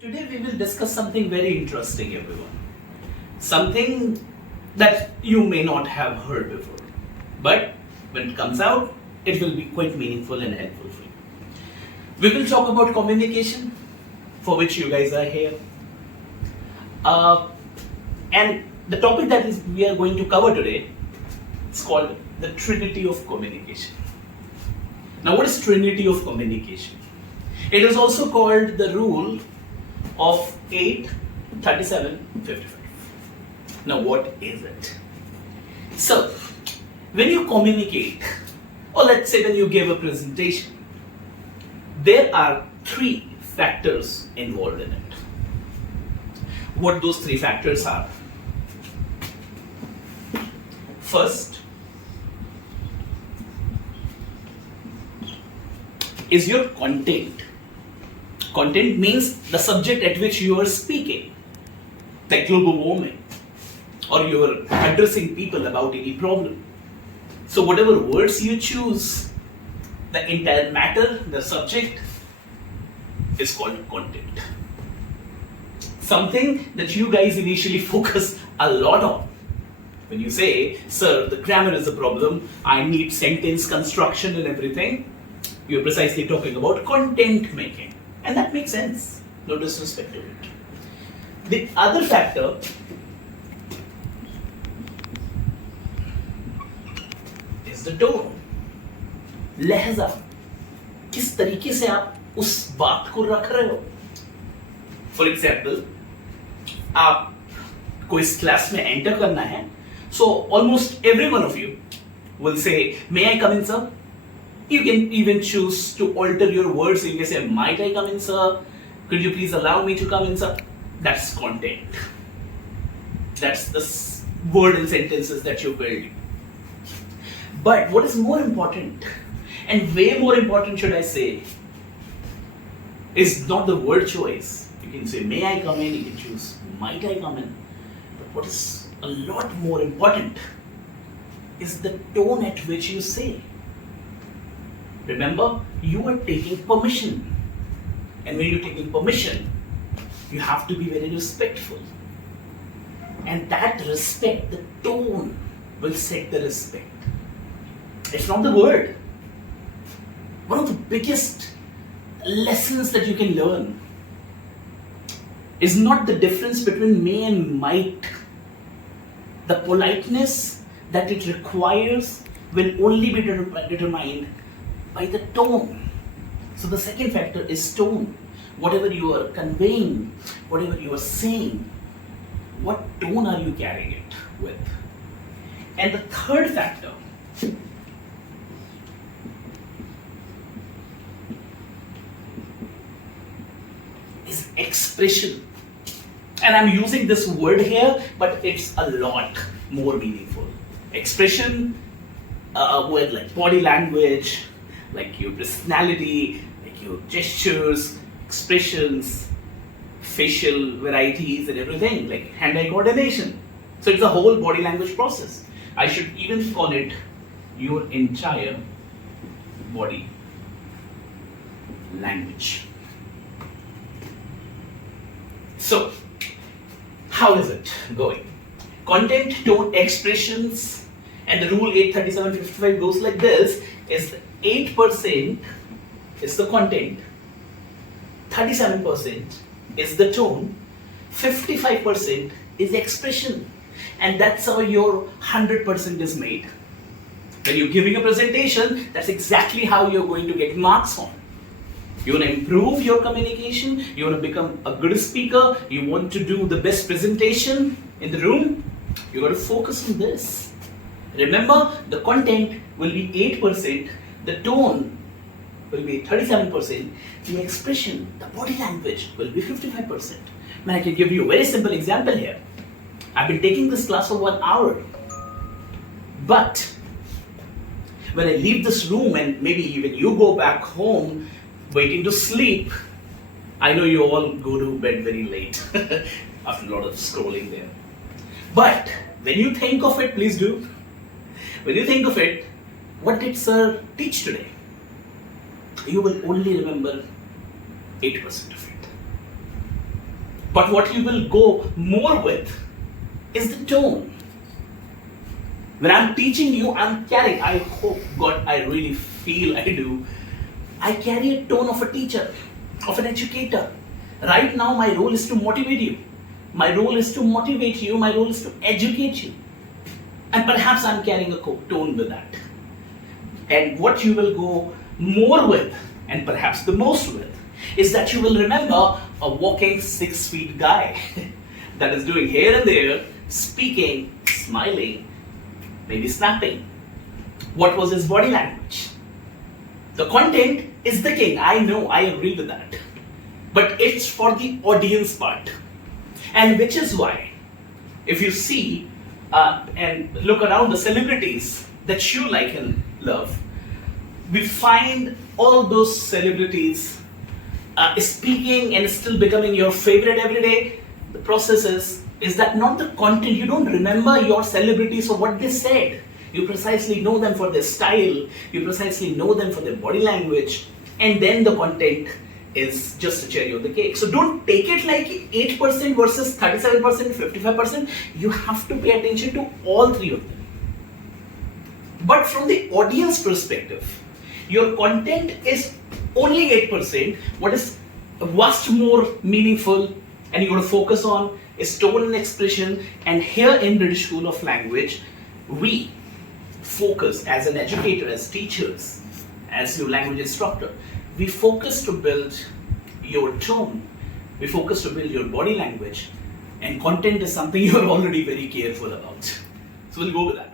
Today we will discuss something very interesting, everyone. Something that you may not have heard before. But when it comes out, it will be quite meaningful and helpful for you. We will talk about communication, for which you guys are here. And the topic that we are going to cover today is called the Trinity of communication. Now, what is Trinity of communication? It is also called the rule of 8, 37, 55. Now, what is it? So, when you communicate, or let's say when you give a presentation, there are 3 factors involved in it. What those 3 factors are? First is your content. Content means the subject at which you are speaking, like global warming, or you are addressing people about any problem. So whatever words you choose, the entire matter, the subject, is called content. Something that you guys initially focus a lot on. When you say, sir, the grammar is a problem, I need sentence construction and everything, you're precisely talking about content making. And that makes sense. No disrespect to it. The other factor is the tone. लहजा. किस तरीके से आप उस बात को रख रहे हो. For example, आप को इस क्लास में एंटर करना है. So almost every one of you will say, may I come in, sir? You can even choose to alter your words. You can say, might I come in, sir? Could you please allow me to come in, sir? That's content. That's the word and sentences that you build. But what is more important, and way more important should I say, is not the word choice. You can say, may I come in? You can choose, might I come in? But what is a lot more important is the tone at which you say. Remember, you are taking permission. And when you're taking permission, you have to be very respectful. And that respect, the tone, will set the respect. It's not the word. One of the biggest lessons that you can learn is not the difference between may and might. The politeness that it requires will only be determined by the tone. So the second factor is tone. Whatever you are conveying, whatever you are saying, what tone are you carrying it with? And the third factor is expression. And I'm using this word here, but it's a lot more meaningful. Expression with like body language, like your personality, like your gestures, expressions, facial varieties and everything, like hand-eye coordination. So it's a whole body language process. I should even call it your entire body language. So, how is it going? Content, tone, expressions, and the rule 83755 goes like this: is 8% is the content, 37% is the tone, 55% is expression, and that's how your 100% is made. When you're giving a presentation, that's exactly how you're going to get marks on. You want to improve your communication, you want to become a good speaker, you want to do the best presentation in the room, you got to focus on this. Remember, the content will be 8%, the tone will be 37%, the expression, the body language will be 55%. Man, I can give you a very simple example here. I've been taking this class for 1 hour, but when I leave this room and maybe even you go back home waiting to sleep, I know you all go to bed very late after a lot of scrolling there. But when you think of it, please do. When you think of it, what did sir teach today? You will only remember 8% of it. But what you will go more with is the tone. When I'm teaching you, I'm carrying, I hope, God, I really feel I do, I carry a tone of a teacher, of an educator. Right now, my role is to motivate you. My role is to motivate you. My role is to educate you. And perhaps I'm carrying a tone with that. And what you will go more with, and perhaps the most with, is that you will remember a walking 6 feet guy that is doing here and there, speaking, smiling, maybe snapping. What was his body language? The content is the king. I know, I agree with that. But it's for the audience part. And which is why, if you see and look around the celebrities that you like and love, we find all those celebrities speaking and still becoming your favorite every day. The process is that not the content. You don't remember your celebrities for what they said. You precisely know them for their style. You precisely know them for their body language. And then the content is just a cherry on the cake. So don't take it like 8% versus 37%, 55%. You have to pay attention to all three of them. But from the audience perspective, your content is only 8%. What is vast more meaningful and you're going to focus on is tone and expression. And here in British School of Language, we focus as an educator, as teachers, as your language instructor, we focus to build your tone. We focus to build your body language. And content is something you're already very careful about. So we'll go with that.